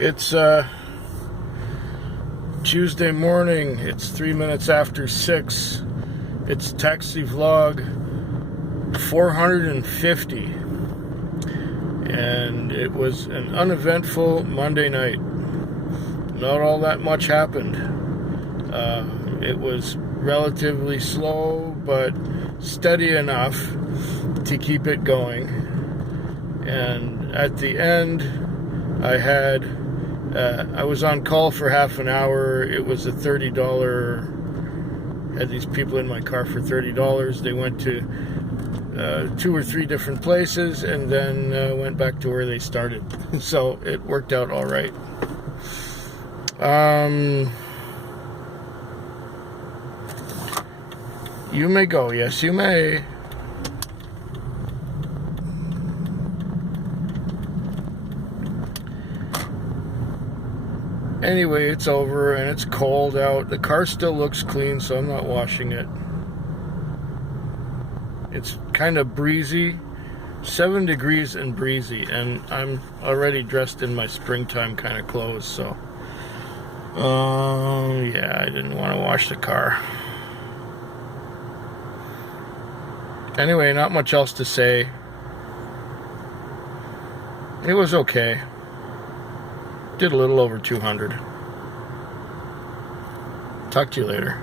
It's Tuesday morning. It's 3 minutes after 6. It's Taxi Vlog 450. And it was an uneventful Monday night. Not all that much happened. It was relatively slow, but steady enough to keep it going. And at the end, I was on call for half an hour. It was a $30. Had these people in my car for $30. They went to 2 or 3 different places and then went back to where they started. So it worked out all right. You may go. Yes, you may. Anyway, it's over and it's cold out. The car still looks clean, so I'm not washing it. It's kind of breezy, 7 degrees and breezy, and I'm already dressed in my springtime kind of clothes, so yeah, I didn't want to wash the car. Anyway, not much else to say. It was okay. Did a little over 200. Talk to you later.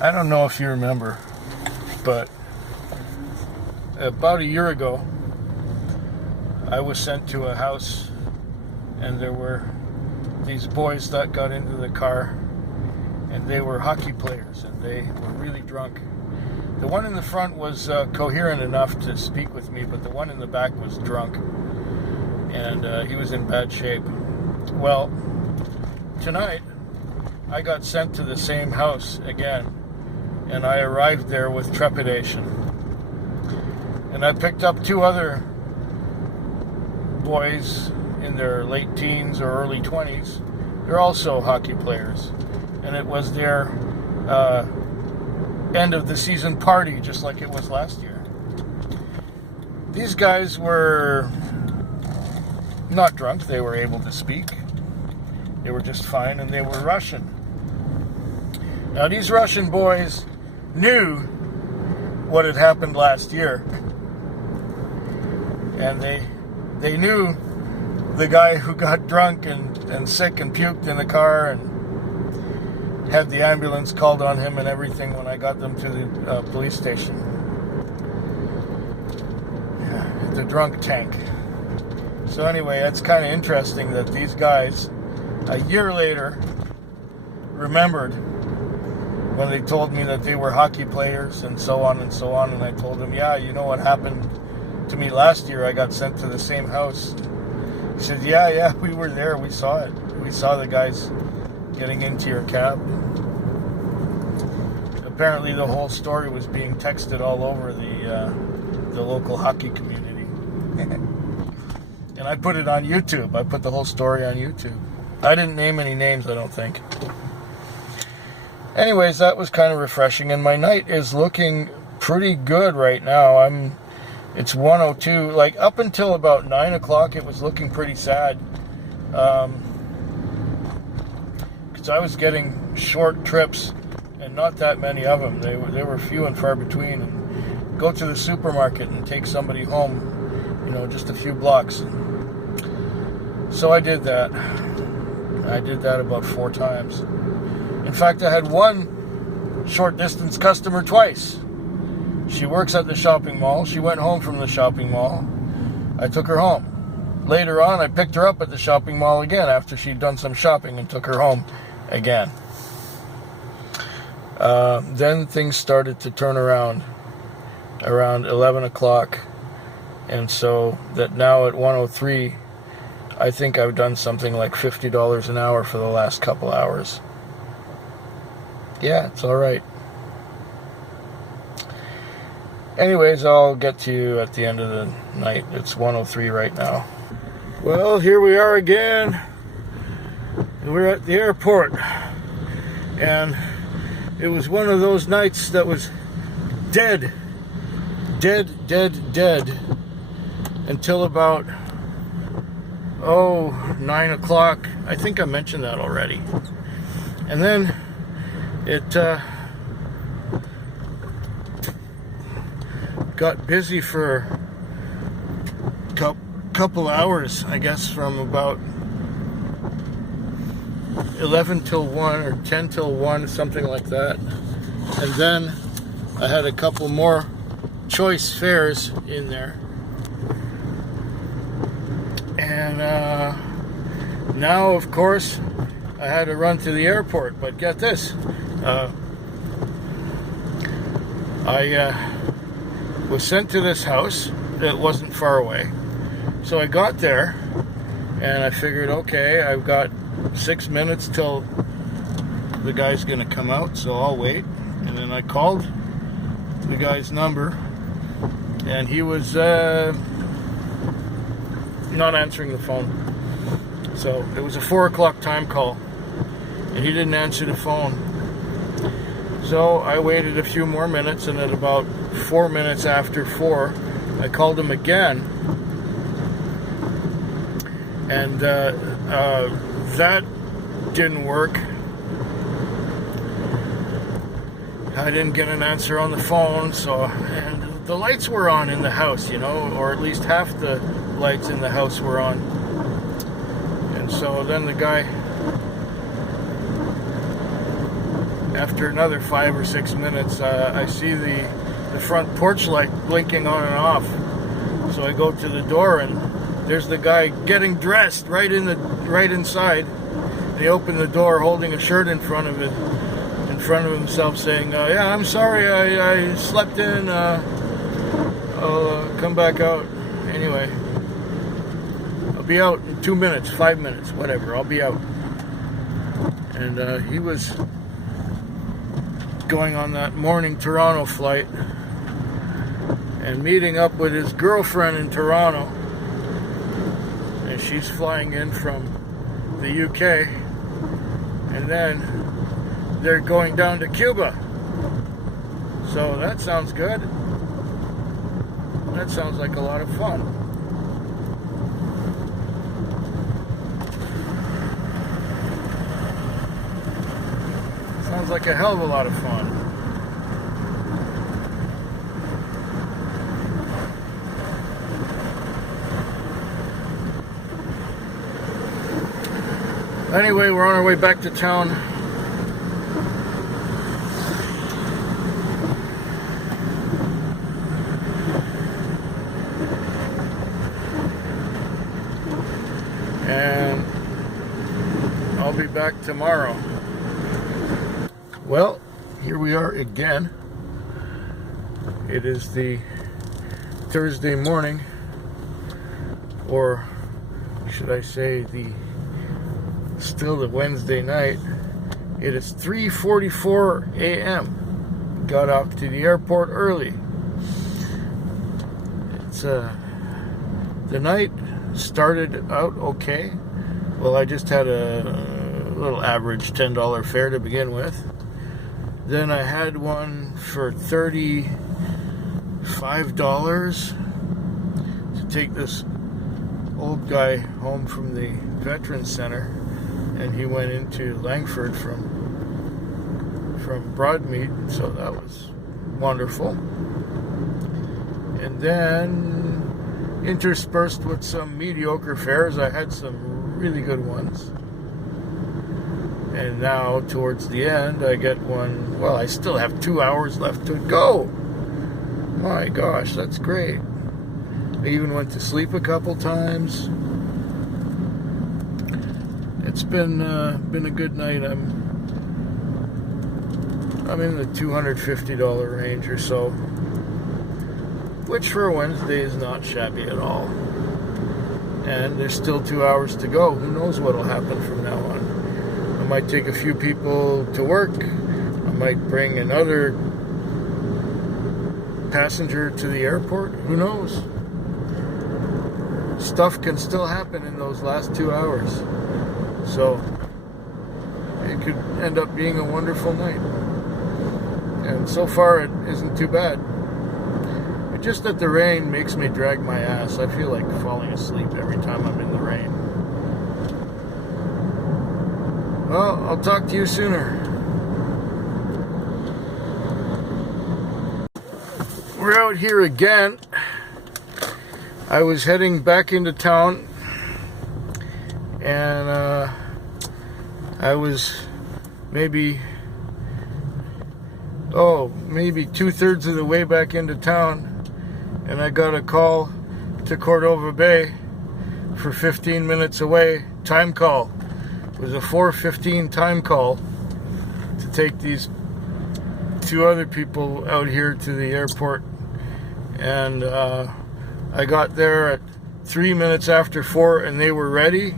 I don't know if you remember, but about a year ago, I was sent to a house and there were these boys that got into the car and they were hockey players and they were really drunk. The one in the front was coherent enough to speak with me, but the one in the back was drunk and he was in bad shape. Well, tonight I got sent to the same house again, and I arrived there with trepidation. And I picked up 2 other boys in their late teens or early 20s. They're also hockey players, and it was their end of the season party, just like it was last year. These guys were not drunk. They were able to speak. They were just fine, and they were Russian. Now, these Russian boys knew what had happened last year, and they knew the guy who got drunk and sick and puked in the car and had the ambulance called on him and everything when I got them to the police station. Yeah, the drunk tank. So anyway, it's kind of interesting that these guys, a year later, remembered when they told me that they were hockey players and so on and so on. And I told them, yeah, you know what happened to me last year? I got sent to the same house. He said, yeah, we were there. We saw it. We saw the guys getting into your cab. Apparently the whole story was being texted all over the local hockey community. And I put it on YouTube. I put the whole story on YouTube. I didn't name any names, I don't think. Anyways, that was kind of refreshing, and my night is looking pretty good right now. It's 1:02. Like, up until about 9 o'clock, it was looking pretty sad. Because I was getting short trips, and not that many of them. They were few and far between. And go to the supermarket and take somebody home, just a few blocks. So I did that. I did that about 4 times. In fact, I had one short distance customer twice. She works at the shopping mall. She went home from the shopping mall. I took her home. Later on, I picked her up at the shopping mall again after she'd done some shopping and took her home again. Then things started to turn around 11 o'clock. And so that now at 1:03, I think I've done something like $50 an hour for the last couple hours. Yeah, it's all right. Anyways, I'll get to you at the end of the night. It's 1:03 right now. Well, here we are again. We're at the airport. And it was one of those nights that was dead dead until about 9 o'clock. I think I mentioned that already. And then it got busy for a couple hours, I guess, from about 11 till 1 or 10 till 1, something like that. And then I had a couple more choice fares in there. And now, of course, I had to run to the airport. But get this, I was sent to this house that wasn't far away. So I got there, and I figured, okay, I've got 6 minutes till the guy's gonna come out, so I'll wait. And then I called the guy's number, and he was not answering the phone. So it was a 4 o'clock time call, and he didn't answer the phone. So I waited a few more minutes, and at about 4 minutes after 4, I called him again, and that didn't work. I didn't get an answer on the phone, and the lights were on in the house, or at least half the lights in the house were on. And so then the guy, after another 5 or 6 minutes, I see the front porch light blinking on and off. So I go to the door, and there's the guy getting dressed right inside. He opened the door holding a shirt in front of himself, saying, yeah, I'm sorry, I slept in, I'll come back out. Anyway, I'll be out in 2 minutes, 5 minutes, whatever, I'll be out. And he was going on that morning Toronto flight and meeting up with his girlfriend in Toronto. And she's flying in from the UK. And then they're going down to Cuba. So that sounds good. That sounds like a lot of fun. Sounds like a hell of a lot of fun. Anyway, we're on our way back to town. And I'll be back tomorrow. Well, here we are again. It is the Thursday morning, or should I say still the Wednesday night. It is 3:44 a.m. Got off to the airport early. It's the night started out okay. Well, I just had a little average $10 fare to begin with. Then I had one for $35 to take this old guy home from the Veterans Center, and he went into Langford from Broadmead, so that was wonderful. And then interspersed with some mediocre fares, I had some really good ones. And now, towards the end, I get one. Well, I still have 2 hours left to go. My gosh, that's great. I even went to sleep a couple times. It's been a good night. I'm in the $250 range or so, which for a Wednesday is not shabby at all. And there's still 2 hours to go. Who knows what'll happen from now on? I might take a few people to work. I might bring another passenger to the airport. Who knows? Stuff can still happen in those last 2 hours. So it could end up being a wonderful night. And so far it isn't too bad. It just that the rain makes me drag my ass. I feel like falling asleep every time I'm in the rain. Well, I'll talk to you sooner. We're out here again. I was heading back into town, and I was maybe 2/3 of the way back into town, and I got a call to Cordova Bay for 15 minutes away. Time call. It was a 4:15 time call to take these two other people out here to the airport, and I got there at 3 minutes after 4 and they were ready.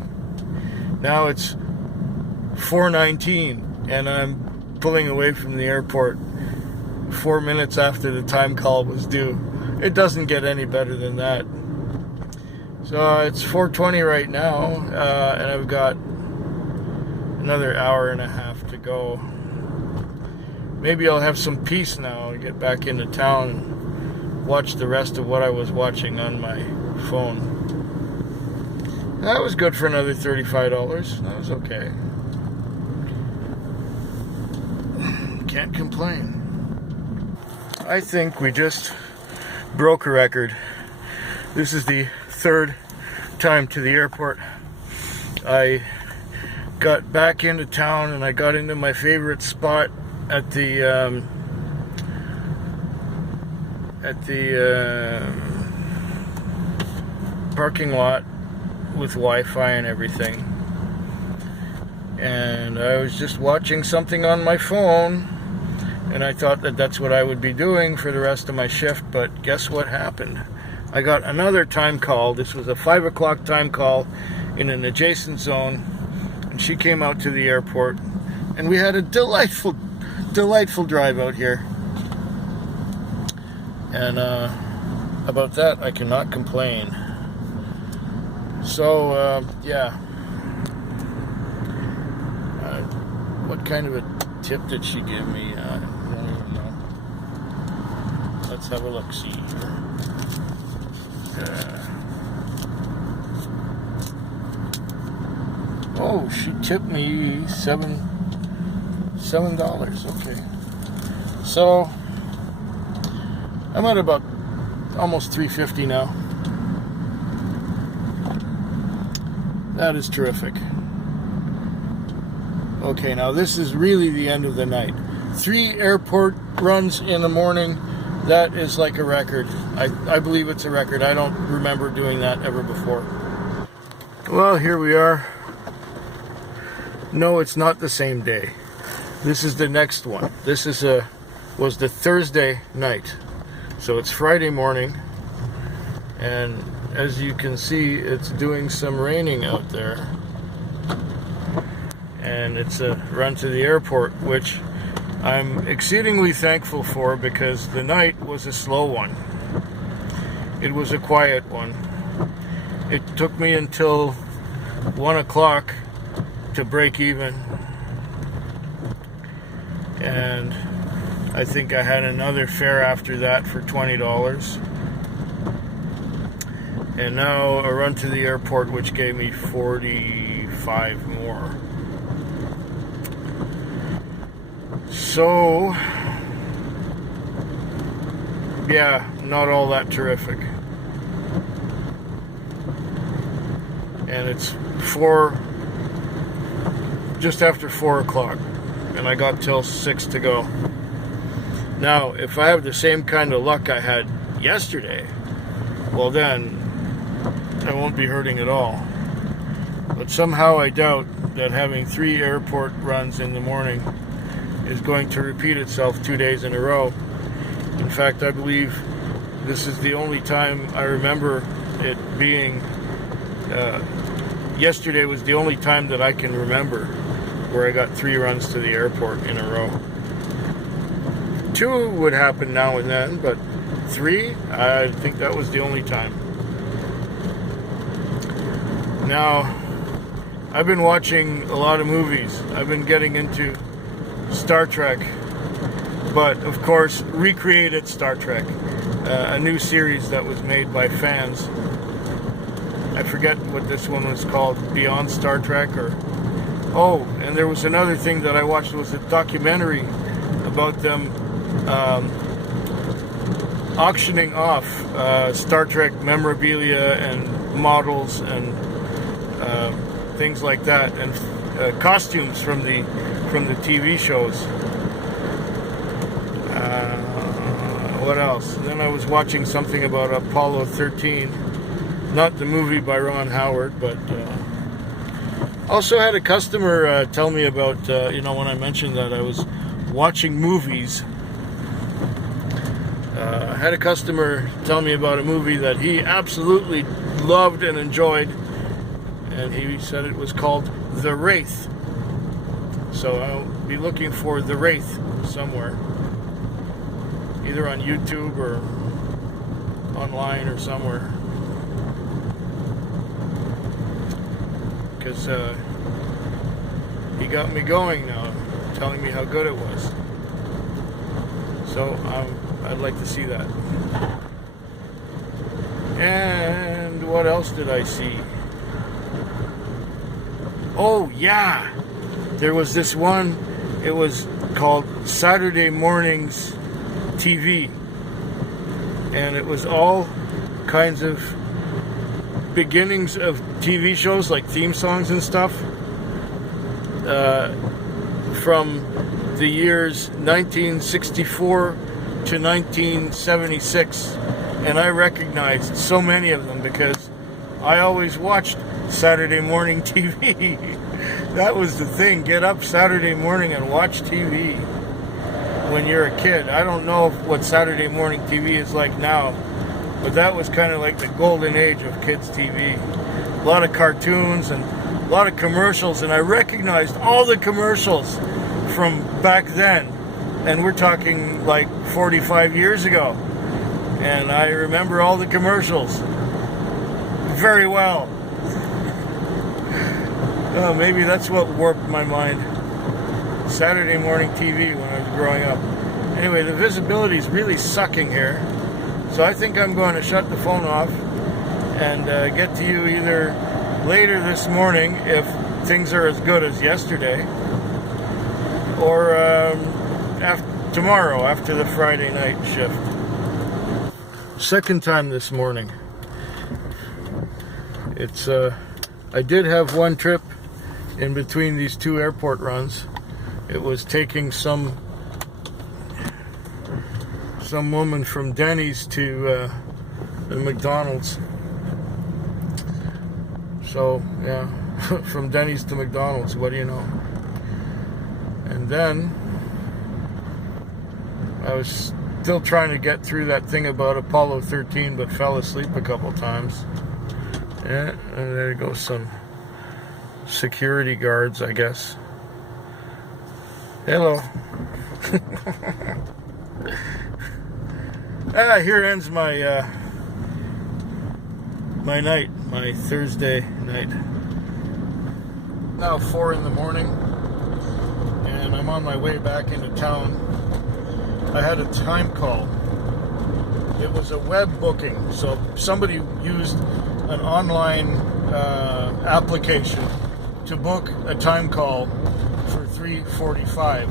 Now it's 4:19 and I'm pulling away from the airport 4 minutes after the time call was due. It doesn't get any better than that. So it's 4:20 right now, and I've got another hour and a half to go. Maybe I'll have some peace now and get back into town and watch the rest of what I was watching on my phone. That was good for another $35. That was okay. Can't complain. I think we just broke a record. This is the third time to the airport. I got back into town and I got into my favorite spot at the parking lot with Wi-Fi and everything. And I was just watching something on my phone, and I thought that that's what I would be doing for the rest of my shift, but guess what happened? I got another time call. This was a 5 o'clock time call in an adjacent zone, and she came out to the airport, and we had a delightful drive out here. And about that, I cannot complain. So, yeah. What kind of a tip did she give me? I don't even know. Let's have a look-see here. Oh, she tipped me $7. Okay. So I'm at about almost $3.50 now. That is terrific. Okay, now this is really the end of the night. 3 airport runs in the morning. That is like a record. I believe it's a record. I don't remember doing that ever before. Well, here we are. No, it's not the same day. This is the next one. This is was the Thursday night. So it's Friday morning, and as you can see, it's doing some raining out there. And it's a run to the airport, which I'm exceedingly thankful for, because the night was a slow one. It was a quiet one. It took me until 1 o'clock to break even. And I think I had another fare after that for $20. And now a run to the airport, which gave me 45 more. So, yeah, not all that terrific. And it's just after 4 o'clock, and I got till 6 to go. Now, if I have the same kind of luck I had yesterday, well then, I won't be hurting at all. But somehow I doubt that having 3 airport runs in the morning is going to repeat itself 2 days in a row. In fact, I believe this is the only time I remember it being, yesterday was the only time that I can remember where I got 3 runs to the airport in a row. 2 would happen now and then, but 3, I think that was the only time. Now, I've been watching a lot of movies. I've been getting into Star Trek, but of course recreated Star Trek. a new series that was made by fans. I forget what this one was called, Beyond Star Trek, or oh, and there was another thing that I watched, was a documentary about them auctioning off Star Trek memorabilia and models and things like that, and costumes from the TV shows. What else? And then I was watching something about Apollo 13, not the movie by Ron Howard, but also had a customer tell me about, when I mentioned that I was watching movies. I had a customer tell me about a movie that he absolutely loved and enjoyed, and he said it was called The Wraith. So I'll be looking for The Wraith somewhere, either on YouTube or online or somewhere, because he got me going now, telling me how good it was. So I'd like to see that. And what else did I see? Oh yeah, there was this one. It was called Saturday Mornings TV, and it was all kinds of beginnings of TV shows, like theme songs and stuff, from the years 1964 to 1976, and I recognized so many of them because I always watched Saturday morning TV. That was the thing, get up Saturday morning and watch TV when you're a kid. I don't know what Saturday morning TV is like now, but that was kind of like the golden age of kids TV. A lot of cartoons and a lot of commercials, and I recognized all the commercials from back then, and we're talking like 45 years ago, and I remember all the commercials very well. Oh, maybe that's what warped my mind. Saturday morning TV when I was growing up. Anyway, the visibility is really sucking here, so I think I'm going to shut the phone off and get to you either later this morning if things are as good as yesterday, or tomorrow after the Friday night shift. Second time this morning. It's I did have one trip in between these two airport runs. It was taking some woman from Denny's to the McDonald's. So yeah, from Denny's to McDonald's, what do you know? And then I was still trying to get through that thing about Apollo 13, but fell asleep a couple times. Yeah, and there goes some security guards, I guess. Hello. Here ends my my night, my Thursday night. Now 4 in the morning, and I'm on my way back into town. I had a time call. It was a web booking, so somebody used an online application to book a time call for 3:45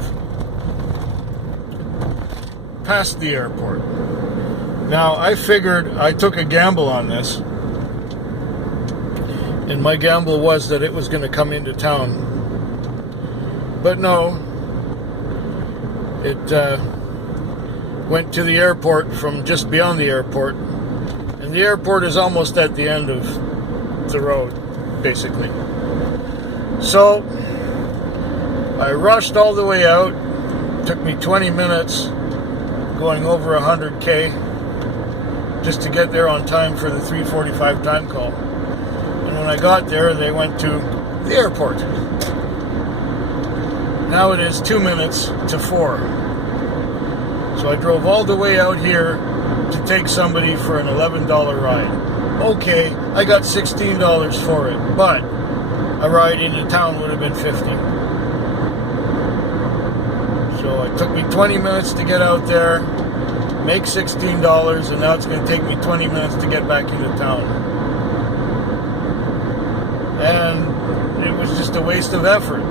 past the airport. Now I figured, I took a gamble on this, and my gamble was that it was going to come into town, but no, it went to the airport from just beyond the airport, and the airport is almost at the end of the road, basically. So I rushed all the way out. Took me 20 minutes, going over 100K, just to get there on time for the 3:45 time call. And when I got there, they went to the airport. Now it is 2 minutes to 4. So I drove all the way out here to take somebody for an $11 ride. Okay, I got $16 for it, but a ride into town would have been $50. So it took me 20 minutes to get out there, make $16, and now it's going to take me 20 minutes to get back into town. And it was just a waste of effort.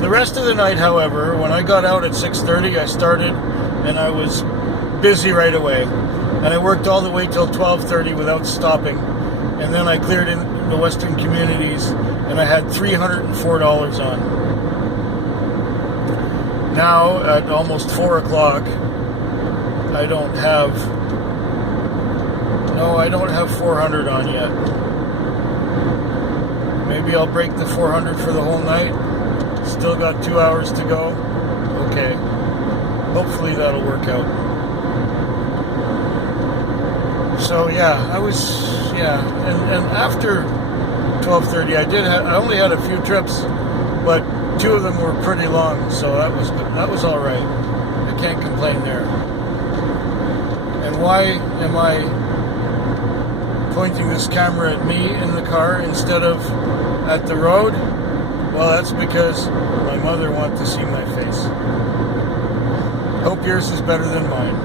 The rest of the night, however, when I got out at 6:30, I started, and I was busy right away. And I worked all the way till 12:30 without stopping. And then I cleared in the Western Communities, and I had $304 on. Now, at almost 4 o'clock, I don't have 400 on yet. Maybe I'll break the 400 for the whole night. Still got 2 hours to go. Okay. Hopefully that'll work out. So yeah, and after 12:30, I only had a few trips, but 2 of them were pretty long, so that was all right. I can't complain there. And why am I pointing this camera at me in the car instead of at the road? Well, that's because my mother wants to see my face. Hope yours is better than mine.